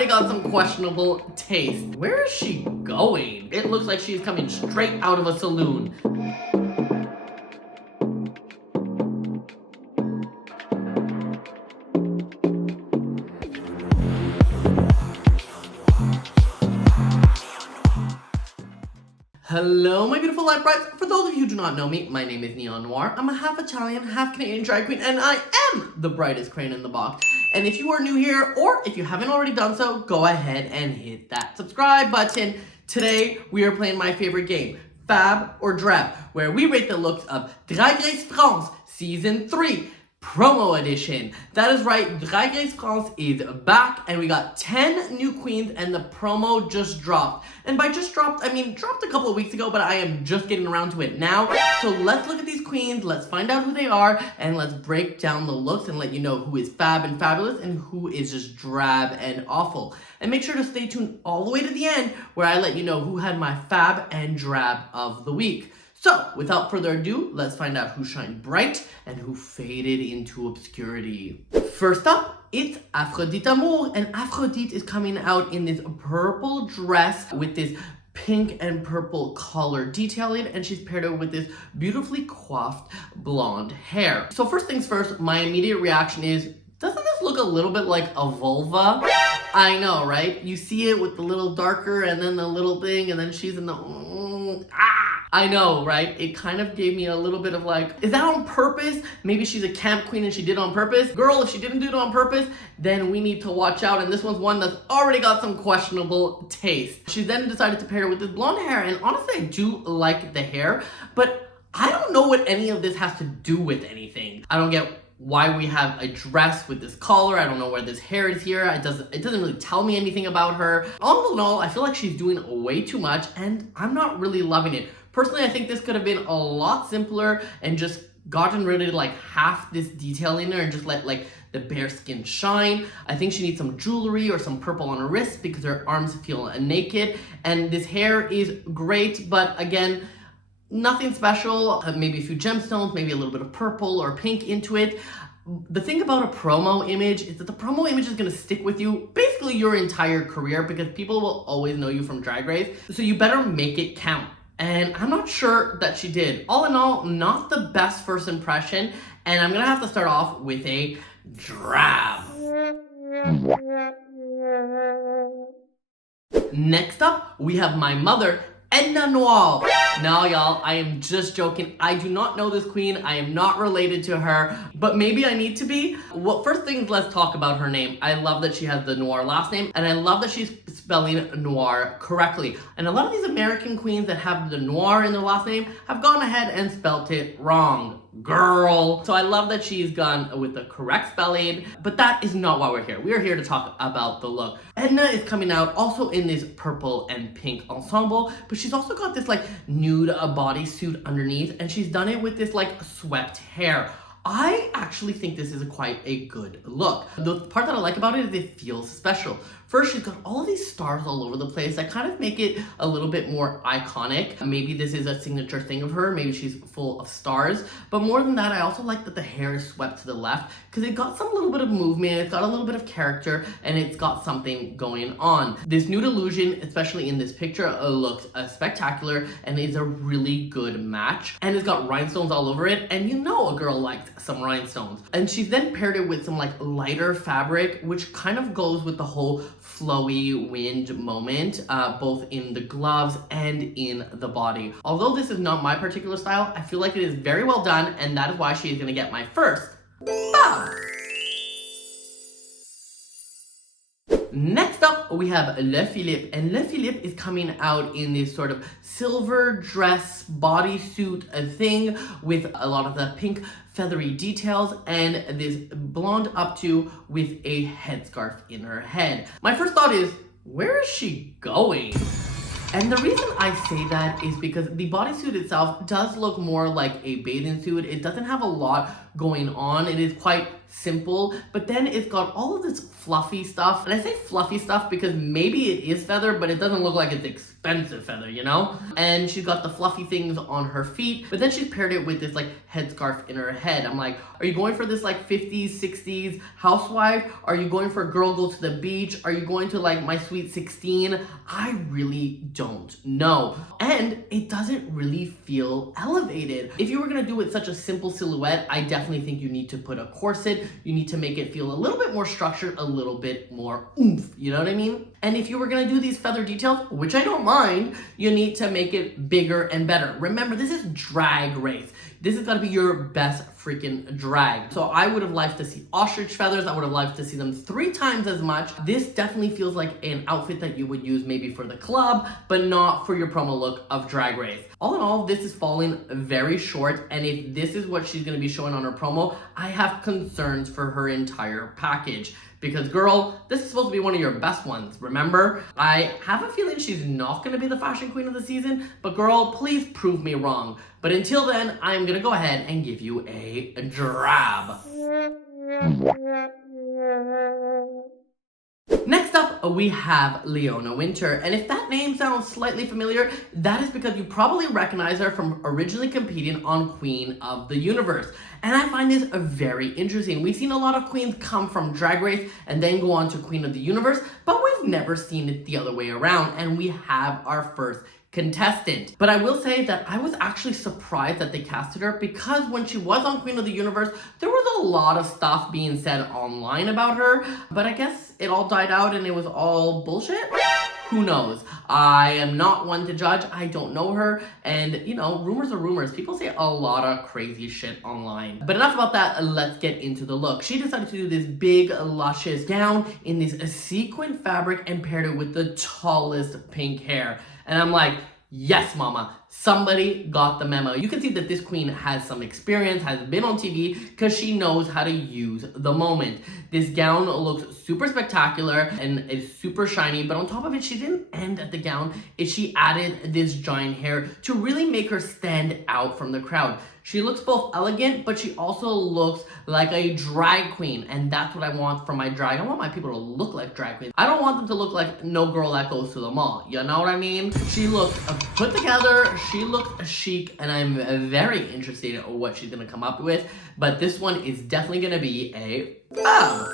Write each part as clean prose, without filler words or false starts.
already got some questionable taste. Where is she going? It looks like she's coming straight out of a saloon. Hello, my beautiful light brights. For those of you who do not know me, my name is Neon Noire. I'm a half Italian, half Canadian drag queen, and I am the brightest crane in the box. And if you are new here, or if you haven't already done so, go ahead and hit that subscribe button. Today, we are playing my favorite game, Fab or Drab, where we rate the looks of Drag Race France Season 3. Promo edition. That is right, Drag Race France is back and we got 10 new queens and the promo just dropped. And by just dropped, I mean dropped a couple of weeks ago, but I am just getting around to it now. So let's look at these queens, let's find out who they are, and let's break down the looks and let you know who is fab and fabulous and who is just drab and awful. And make sure to stay tuned all the way to the end where I let you know who had my fab and drab of the week. So, without further ado, let's find out who shined bright and who faded into obscurity. First up, it's Afrodite Amour, and Afrodite is coming out in this purple dress with this pink and purple collar detailing, and she's paired it with this beautifully coiffed blonde hair. So first things first, my immediate reaction is, doesn't this look a little bit like a vulva? I know, right? You see it with the little darker and then the little thing, and then she's in the I know, right? It kind of gave me a little bit of like, is that on purpose? Maybe she's a camp queen and she did it on purpose. Girl, if she didn't do it on purpose, then we need to watch out. And this one's one that's already got some questionable taste. She then decided to pair it with this blonde hair. And honestly, I do like the hair, but I don't know what any of this has to do with anything. I don't get why we have a dress with this collar. I don't know where this hair is here. It doesn't really tell me anything about her. All in all, I feel like she's doing way too much and I'm not really loving it. Personally, I think this could have been a lot simpler and just gotten rid of like half this detail in there and just let like the bare skin shine. I think she needs some jewelry or some purple on her wrists because her arms feel naked. And this hair is great, but again, nothing special. Maybe a few gemstones, maybe a little bit of purple or pink into it. The thing about a promo image is that the promo image is going to stick with you basically your entire career because people will always know you from Drag Race. So you better make it count. And I'm not sure that she did. All in all, not the best first impression. And I'm going to have to start off with a drab. Next up, we have my mother, Edeha Noire. Now, y'all, I am just joking. I do not know this queen. I am not related to her, but maybe I need to be. Well, first things, let's talk about her name. I love that she has the Noire last name, and I love that she's spelling Noire correctly. And a lot of these American queens that have the Noire in their last name have gone ahead and spelt it wrong. Girl. So I love that she's gone with the correct spelling, but that is not why we're here. We are here to talk about the look. Edeha is coming out also in this purple and pink ensemble, but she's also got this like nude bodysuit underneath, and she's done it with this like swept hair. I actually think this is quite a good look. The part that I like about it is it feels special. First, she's got all of these stars all over the place that kind of make it a little bit more iconic. Maybe this is a signature thing of her. Maybe she's full of stars. But more than that, I also like that the hair is swept to the left because it got some little bit of movement, it's got a little bit of character, and it's got something going on. This nude illusion, especially in this picture, looks spectacular and is a really good match. And it's got rhinestones all over it, and you know a girl likes some rhinestones. And she's then paired it with some like lighter fabric, which kind of goes with the whole flowy wind moment, both in the gloves and in the body. Although this is not my particular style, I feel like it is very well done, and that is why she is going to get my first bow. Next up, we have Filip, and Filip is coming out in this sort of silver dress bodysuit thing with a lot of the pink feathery details and this blonde updo with a headscarf in her head. My first thought is, where is she going? And the reason I say that is because the bodysuit itself does look more like a bathing suit. It doesn't have a lot going on. It is quite simple, but then it's got all of this fluffy stuff. And I say fluffy stuff because maybe it is feather, but it doesn't look like it's expensive feather, you know? And she's got the fluffy things on her feet, but then she's paired it with this like headscarf in her head. I'm like, are you going for this like 50s, 60s housewife? Are you going for girl go to the beach? Are you going to like My Sweet 16? I really don't know. And it doesn't really feel elevated. If you were gonna do it such a simple silhouette, I definitely think you need to put a corset. You need to make it feel a little bit more structured, a little bit more oomph, you know what I mean? And if you were gonna do these feather details, which I don't mind, you need to make it bigger and better. Remember, this is Drag Race. This is gotta be your best freaking drag. So I would have liked to see ostrich feathers. I would have liked to see them 3 times as much. This definitely feels like an outfit that you would use maybe for the club, but not for your promo look of Drag Race. All in all, this is falling very short, and if this is what she's gonna be showing on her promo, I have concerns for her entire package. Because girl, this is supposed to be one of your best ones, remember? I have a feeling she's not gonna be the fashion queen of the season, but girl, please prove me wrong. But until then, I'm gonna go ahead and give you a drab. Next up, we have Leona Winter, and if that name sounds slightly familiar, that is because you probably recognize her from originally competing on Queen of the Universe. And I find this very interesting. We've seen a lot of queens come from Drag Race and then go on to Queen of the Universe, but we've never seen it the other way around, and we have our first contestant. But I will say that I was actually surprised that they casted her, because when she was on Queen of the Universe, there was a lot of stuff being said online about her, but I guess it all died out and it was all bullshit? Who knows? I am not one to judge. I don't know her. And, you know, rumors are rumors. People say a lot of crazy shit online. But enough about that. Let's get into the look. She decided to do this big, luscious gown in this sequin fabric and paired it with the tallest pink hair. And I'm like, yes, mama, somebody got the memo. You can see that this queen has some experience, has been on TV, because she knows how to use the moment. This gown looks super spectacular and it's super shiny, but on top of it, she didn't end at the gown. She added this giant hair to really make her stand out from the crowd. She looks both elegant, but she also looks like a drag queen, and that's what I want from my drag. I want my people to look like drag queens. I don't want them to look like no girl that goes to the mall. You know what I mean? She looked put together, she looked chic, and I'm very interested in what she's gonna come up with. But this one is definitely gonna be a Fab.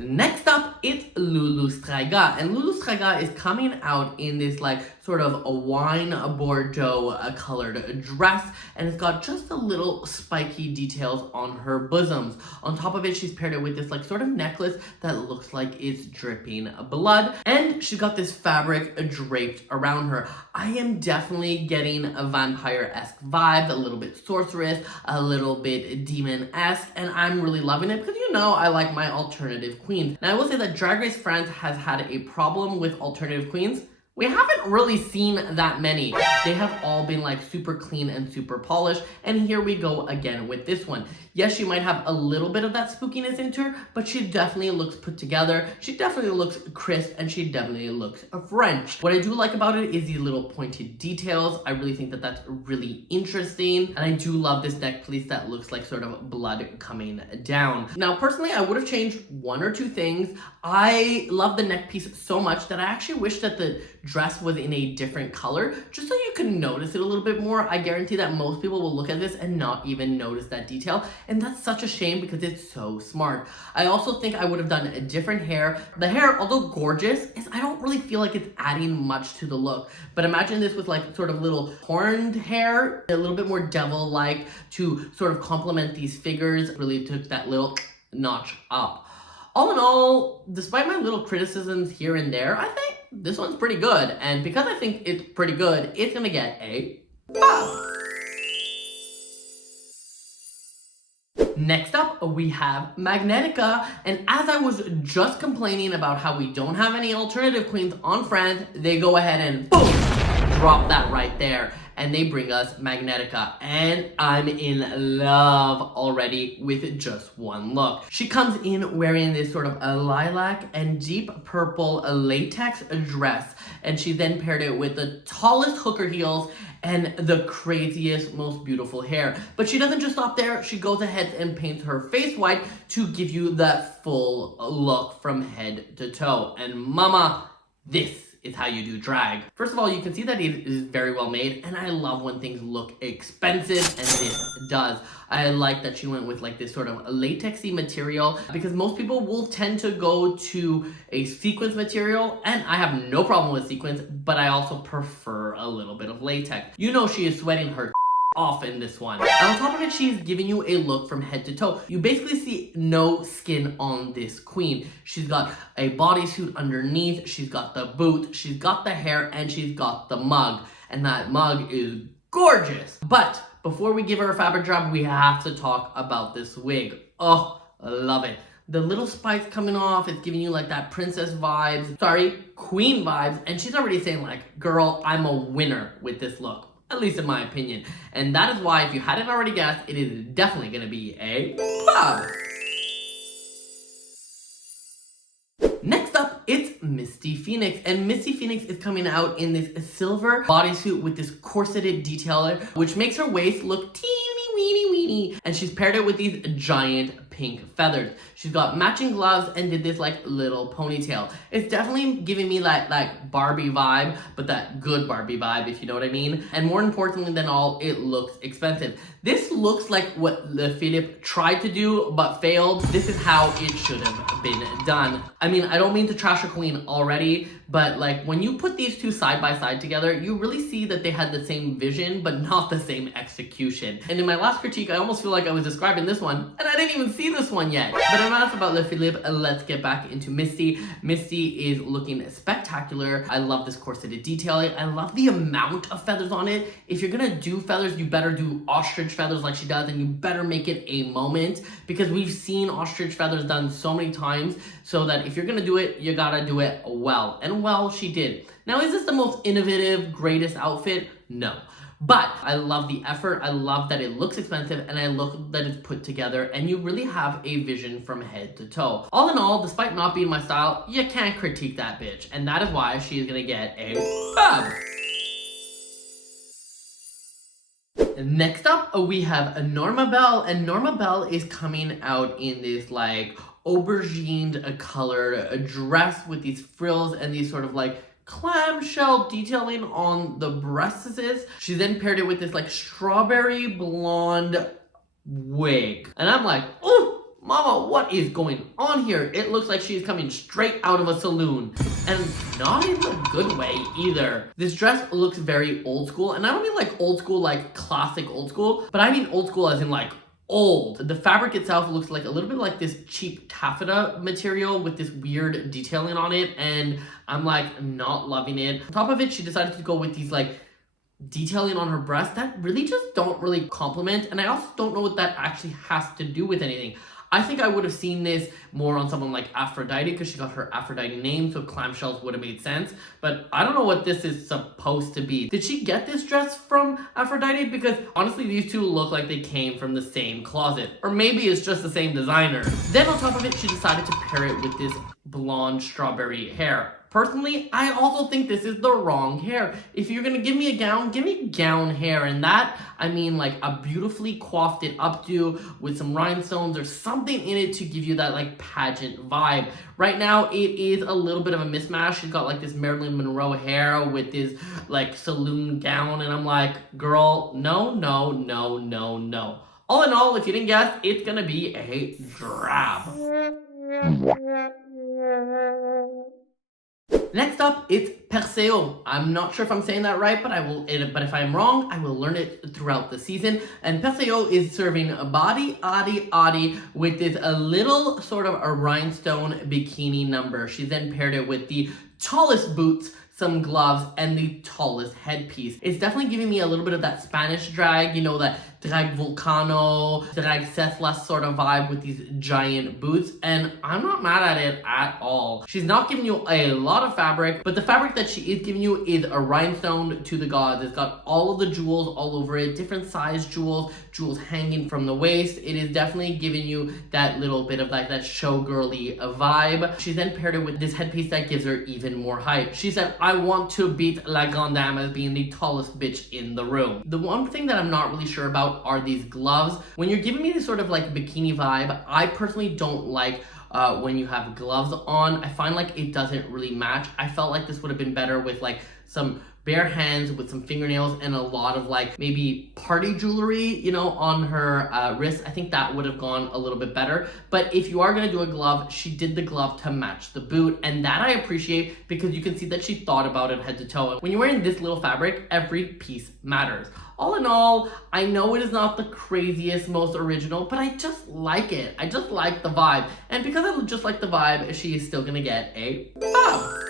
Next up, it's Lula Strega, and Lula Strega is coming out in this like sort of a wine Bordeaux colored dress, and it's got just a little spiky details on her bosoms. On top of it, she's paired it with this like sort of necklace that looks like it's dripping blood, and she's got this fabric draped around her. I am definitely getting a vampire-esque vibe, a little bit sorceress, a little bit demon-esque, and I'm really loving it because, you know, I like my alternative queens. Now, I will say that Drag Race France has had a problem with alternative queens. We haven't really seen that many. They have all been like super clean and super polished, and here we go again with this one. Yes, she might have a little bit of that spookiness into her, but she definitely looks put together. She definitely looks crisp, and she definitely looks French. What I do like about it is these little pointed details. I really think that that's really interesting, and I do love this neck piece that looks like sort of blood coming down. Now, personally, I would have changed 1 or 2 things. I love the neck piece so much that I actually wish that the dress was in a different color, just so you can notice it a little bit more. I guarantee that most people will look at this and not even notice that detail, and that's such a shame because it's so smart. I also think I would have done a different hair. The hair, although gorgeous, I don't really feel like it's adding much to the look, but imagine this with like sort of little horned hair, a little bit more devil-like to sort of complement these figures. Really took that little notch up. All in all, despite my little criticisms here and there, I think this one's pretty good, and because I think it's pretty good, it's gonna get a Fab. Next up, we have Magnetica, and as I was just complaining about how we don't have any alternative queens on France, they go ahead and boom, drop that right there. and they bring us Magnetica. And I'm in love already with just one look. She comes in wearing this sort of a lilac and deep purple latex dress, and she then paired it with the tallest hooker heels and the craziest, most beautiful hair. But she doesn't just stop there. She goes ahead and paints her face white to give you that full look from head to toe. And mama, this is how you do drag. First of all, you can see that it is very well made, and I love when things look expensive, and this does. I like that she went with like this sort of latexy material, because most people will tend to go to a sequins material, and I have no problem with sequins, but I also prefer a little bit of latex. You know she is sweating her off in this one. And on top of it, she's giving you a look from head to toe. You basically see no skin on this queen. She's got a bodysuit underneath, she's got the boot, she's got the hair, and she's got the mug. And that mug is gorgeous. But before we give her a Fab Drab, we have to talk about this wig. Oh, I love it. The little spikes coming off, it's giving you like that princess vibes, sorry, queen vibes. And she's already saying like, girl, I'm a winner with this look. At least in my opinion. And that is why, if you hadn't already guessed, it is definitely going to be a Fab. Next up, it's Misty Phoenix. And Misty Phoenix is coming out in this silver bodysuit with this corseted detailer, which makes her waist look teeny weeny weeny. And she's paired it with these giant pink feathers. She's got matching gloves and did this like little ponytail. It's definitely giving me that like Barbie vibe, but that good Barbie vibe, if you know what I mean. And more importantly than all, it looks expensive. This looks like what the Filip tried to do but failed. This is how it should have been done. I mean, I don't mean to trash a queen already, but like when you put these two side by side together, you really see that they had the same vision but not the same execution. And in my last critique, I almost feel like I was describing this one and I didn't even see this one yet. But enough about Le Filip, let's get back into Misty. Misty is looking spectacular. I love this corseted detailing. I love the amount of feathers on it. If you're gonna do feathers, you better do ostrich feathers like she does, and you better make it a moment, because we've seen ostrich feathers done so many times, so that if you're gonna do it, you gotta do it well. And well, she did. Now, is this the most innovative, greatest outfit? No. But I love the effort, I love that it looks expensive, and I love that it's put together, and you really have a vision from head to toe. All in all, despite not being my style, you can't critique that bitch, and that is why she is gonna get a Fab. Next up, we have Norma Bell, and Norma Bell is coming out in this like aubergine colored dress with these frills and these sort of like clamshell detailing on the breasts. She then paired it with this like strawberry blonde wig. And I'm like, oh, mama, what is going on here? It looks like she's coming straight out of a saloon. And not in a good way either. This dress looks very old school. And I don't mean like old school, like classic old school, but I mean old school as in like old. The fabric itself looks like a little bit like this cheap taffeta material with this weird detailing on it, and I'm like not loving it. On top of it, she decided to go with these like detailing on her breast that really just don't really complement, and I also don't know what that actually has to do with anything. I think I would have seen this more on someone like Aphrodite, because she got her Aphrodite name, so clamshells would have made sense. But I don't know what this is supposed to be. Did she get this dress from Aphrodite? Because honestly, these two look like they came from the same closet. Or maybe it's just the same designer. Then on top of it, she decided to pair it with this blonde strawberry hair. Personally, I also think this is the wrong hair. If you're gonna give me a gown, give me gown hair. And that, I mean like a beautifully coiffed it updo with some rhinestones or something in it to give you that like pageant vibe. Right now, it is a little bit of a mismatch. She's got like this Marilyn Monroe hair with this like saloon gown. And I'm like, girl, no, no, no, no, no. All in all, if you didn't guess, it's gonna be a drab. Next up, it's Perseo. I'm not sure if I'm saying that right, but but if I'm wrong, I will learn it throughout the season. And Perseo is serving body, with this a little sort of a rhinestone bikini number. She then paired it with the tallest boots, some gloves, and the tallest headpiece. It's definitely giving me a little bit of that Spanish drag, you know, that drag Volcano, drag Sethless sort of vibe with these giant boots, and I'm not mad at it at all. She's not giving you a lot of fabric, but the fabric that she is giving you is a rhinestone to the gods. It's got all of the jewels all over it, different size jewels hanging from the waist. It is definitely giving you that little bit of like that showgirly vibe. She then paired it with this headpiece that gives her even more height. She said, I want to beat La Grande Dame as being the tallest bitch in the room. The one thing that I'm not really sure about are these gloves. When you're giving me this sort of like bikini vibe, I personally don't like when you have gloves on. I find like it doesn't really match. I felt like this would have been better with like some bare hands with some fingernails and a lot of like maybe party jewelry, you know, on her wrist. I think that would have gone a little bit better. But if you are gonna do a glove, she did the glove to match the boot, and that I appreciate because you can see that she thought about it head to toe. When you're wearing this little fabric, every piece matters. All in all, I know it is not the craziest, most original, but I just like it. I just like the vibe. And because I just like the vibe, she is still gonna get a Fab.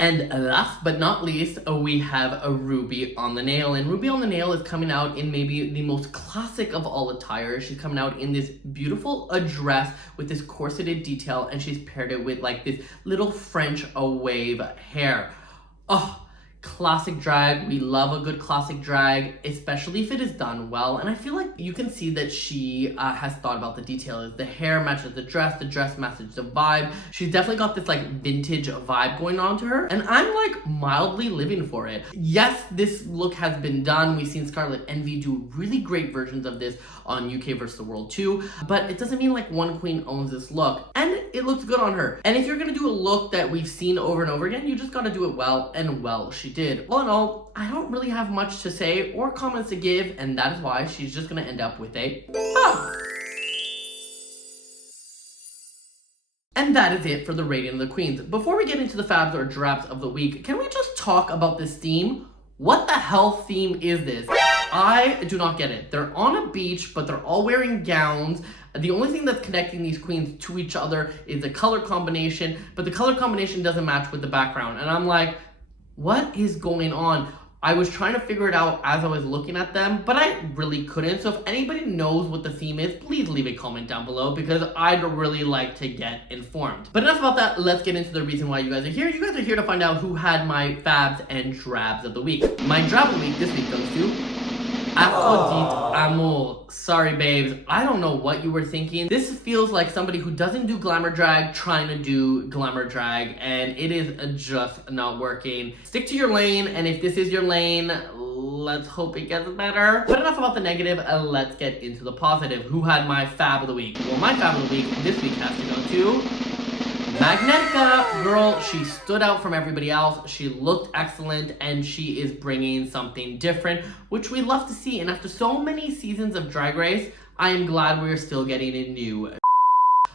And last but not least, we have a Ruby on the Nail. And Ruby on the Nail is coming out in maybe the most classic of all attire. She's coming out in this beautiful dress with this corseted detail, and she's paired it with like this little French wave hair. Oh, classic drag. We love a good classic drag, especially if it is done well. And I feel like you can see that she has thought about the details. The hair matches the dress matches the vibe. She's definitely got this like vintage vibe going on to her, and I'm like mildly living for it. Yes, this look has been done. We've seen Scarlet Envy do really great versions of this on UK vs. the World 2, but it doesn't mean like one queen owns this look, and it looks good on her. And if you're gonna do a look that we've seen over and over again, you just gotta do it well, and well she did. All in all, I don't really have much to say or comments to give, and that is why she's just gonna end up with a Fab. And that is it for the rating of the queens. Before we get into the Fabs or Drabs of the week, can we just talk about this theme? What the hell theme is this? I do not get it. They're on a beach, but they're all wearing gowns. The only thing that's connecting these queens to each other is the color combination, but the color combination doesn't match with the background. And I'm like, what is going on? I was trying to figure it out as I was looking at them, but I really couldn't. So if anybody knows what the theme is, please leave a comment down below because I'd really like to get informed. But enough about that, let's get into the reason why you guys are here. You guys are here to find out who had my Fabs and Drabs of the week. My Drab of the week this week goes to Afrodite Amour. Sorry, babes. I don't know what you were thinking. This feels like somebody who doesn't do glamour drag trying to do glamour drag, and it is just not working. Stick to your lane, and if this is your lane, let's hope it gets better. But enough about the negative, let's get into the positive. Who had my Fab of the week? Well, my Fab of the week this week has to go to Magnetica. Girl, she stood out from everybody else. She looked excellent, and she is bringing something different, which we love to see. And after so many seasons of Drag Race, I am glad we're still getting a new.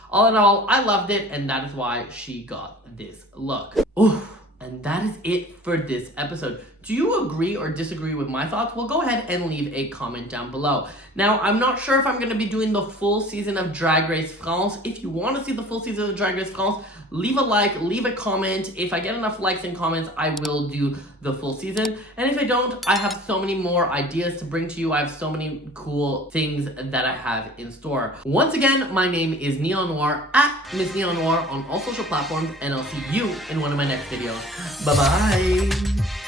All in all, I loved it, and that is why she got this look. Oof. And that is it for this episode. Do you agree or disagree with my thoughts? Well, go ahead and leave a comment down below. Now, I'm not sure if I'm going to be doing the full season of Drag Race France. If you want to see the full season of Drag Race France, leave a like, leave a comment. If I get enough likes and comments, I will do the full season. And if I don't, I have so many more ideas to bring to you. I have so many cool things that I have in store. Once again, my name is Neon Noire at Miss Neon Noire on all social platforms, and I'll see you in one of my next videos. Bye-bye.